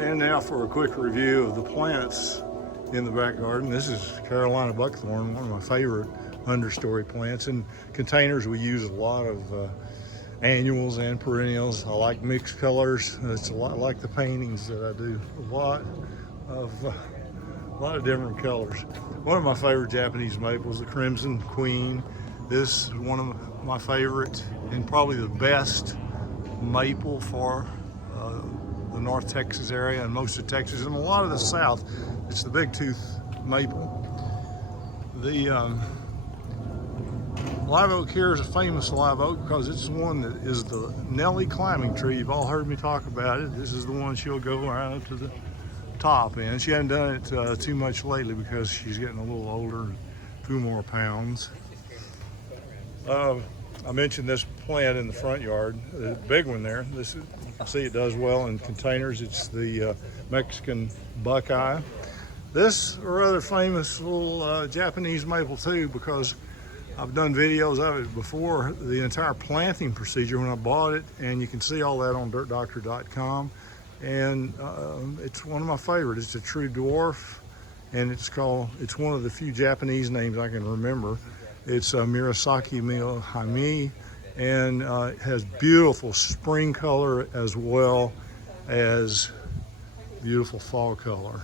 And now for a quick review of the plants in the back garden. This is Carolina buckthorn, one of my favorite understory plants. In containers we use a lot of annuals and perennials. I like mixed colors. It's a lot like the paintings that I do. A lot of different colors. One of my favorite Japanese maples, the Crimson Queen. This is one of my favorite and probably the best maple for the North Texas area and most of Texas and a lot of the South. It's the big tooth maple. The live oak here is a famous live oak because it's the one that is the Nellie climbing tree. You've all heard me talk about it. This is the one she'll go right up to the top in. She hasn't done it too much lately because she's getting a little older and a few more pounds. I mentioned this plant in the front yard, the big one there. This is, you can see it does well in containers. It's the Mexican buckeye. This a rather famous little Japanese maple too, because I've done videos of it before, the entire planting procedure when I bought it, and you can see all that on dirtdoctor.com. And it's one of my favorites. It's a true dwarf, and it's one of the few Japanese names I can remember. It's Murasaki Miyahime, and it has beautiful spring color as well as beautiful fall color.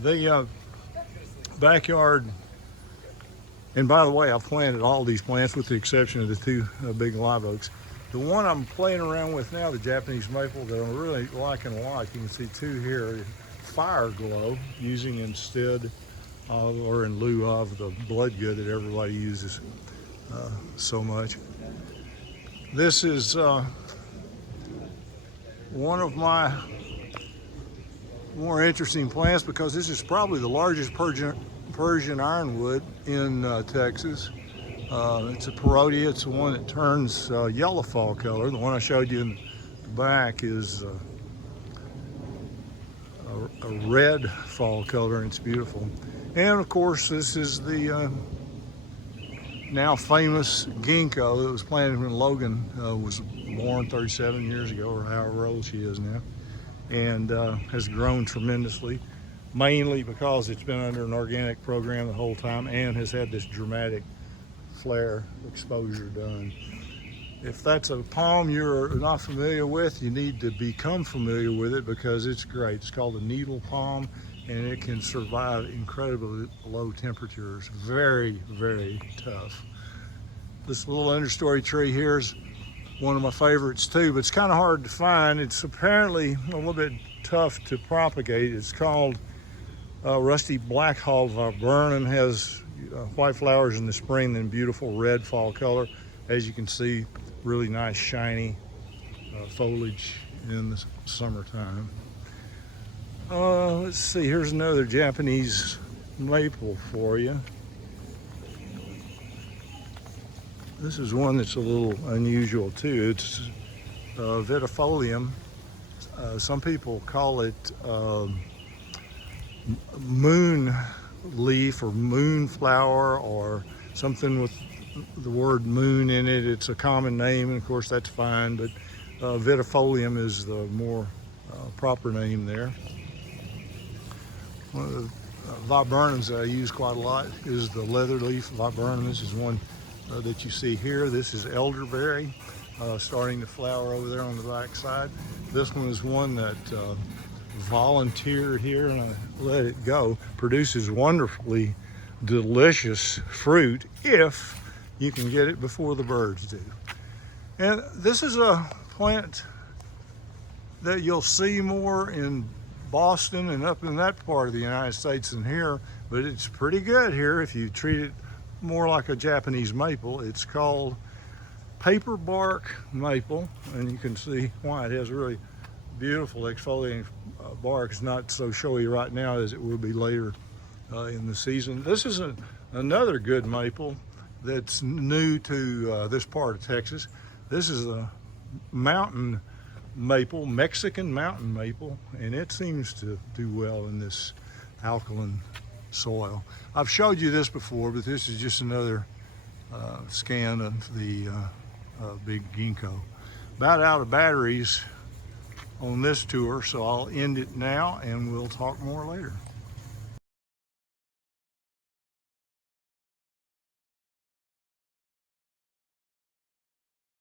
The backyard, and by the way, I've planted all these plants with the exception of the two big live oaks. The one I'm playing around with now, the Japanese maple, that I'm really liking a lot, you can see two here, Fire Glow, using instead of, or in lieu of, the bloodgood that everybody uses so much. This is one of my more interesting plants because this is probably the largest Persian ironwood in Texas. It's a Perodia. It's the one that turns yellow fall color. The one I showed you in the back is a red fall color, and it's beautiful. And of course, this is the now famous ginkgo that was planted when Logan was born 37 years ago, or however old she is now, and has grown tremendously, mainly because it's been under an organic program the whole time and has had this dramatic flare exposure done. If that's a palm you're not familiar with, you need to become familiar with it because it's great. It's called a needle palm, and it can survive incredibly low temperatures. Very, very tough. This little understory tree here is one of my favorites too, but it's kind of hard to find. It's apparently a little bit tough to propagate. It's called Rusty Blackhawk viburnum. Has white flowers in the spring, then beautiful red fall color. As you can see, really nice shiny foliage in the summertime. Let's see, here's another Japanese maple for you. This is one that's a little unusual too. It's Vitifolium. Some people call it moon leaf or moonflower or something with the word moon in it. It's a common name, and of course that's fine, but Vitifolium is the more proper name there. One of the viburnums that I use quite a lot is the leatherleaf viburnum. This is one that you see here. This is elderberry, starting to flower over there on the back side. This one is one that volunteered here, and I let it go. Produces wonderfully delicious fruit if you can get it before the birds do. And this is a plant that you'll see more in Boston and up in that part of the United States than here, but it's pretty good here if you treat it more like a Japanese maple. It's called paper bark maple, and you can see why. It has really beautiful exfoliating bark. It's not so showy right now as it will be later in the season. This is another good maple that's new to this part of Texas. This is a mountain maple, Mexican mountain maple, and it seems to do well in this alkaline soil. I've showed you this before, but this is just another scan of the big ginkgo. About out of batteries on this tour, so I'll end it now and we'll talk more later.